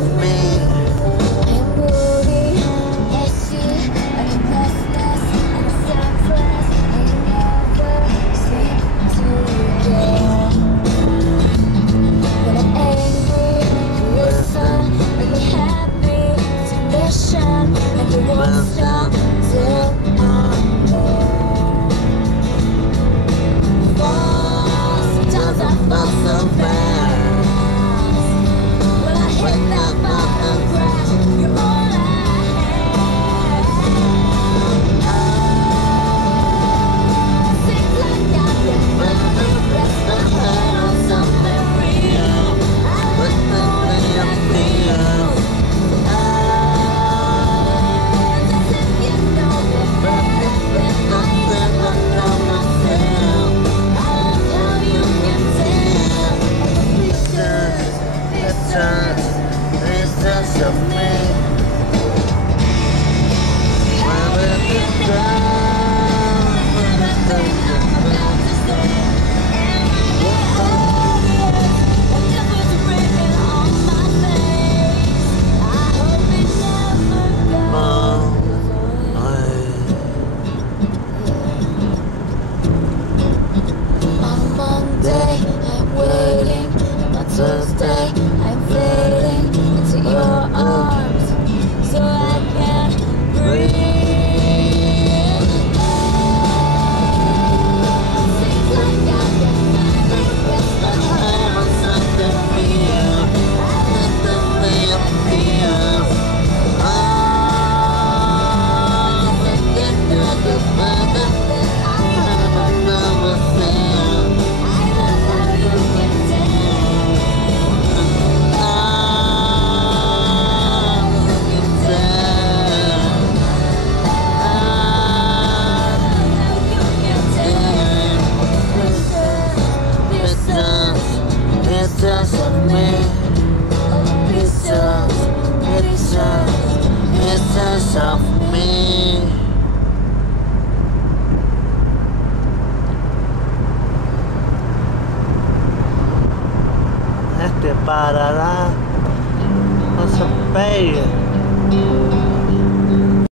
of me. Of me. On Monday, I'm waiting. On Tuesday, I'm fading into your arms, so I can breathe. Seems like I've been focused on something real. I love the way it feels. Thinking of the further that I never feel. I love how you can of me, pieces of me. Este parará, no se pegue.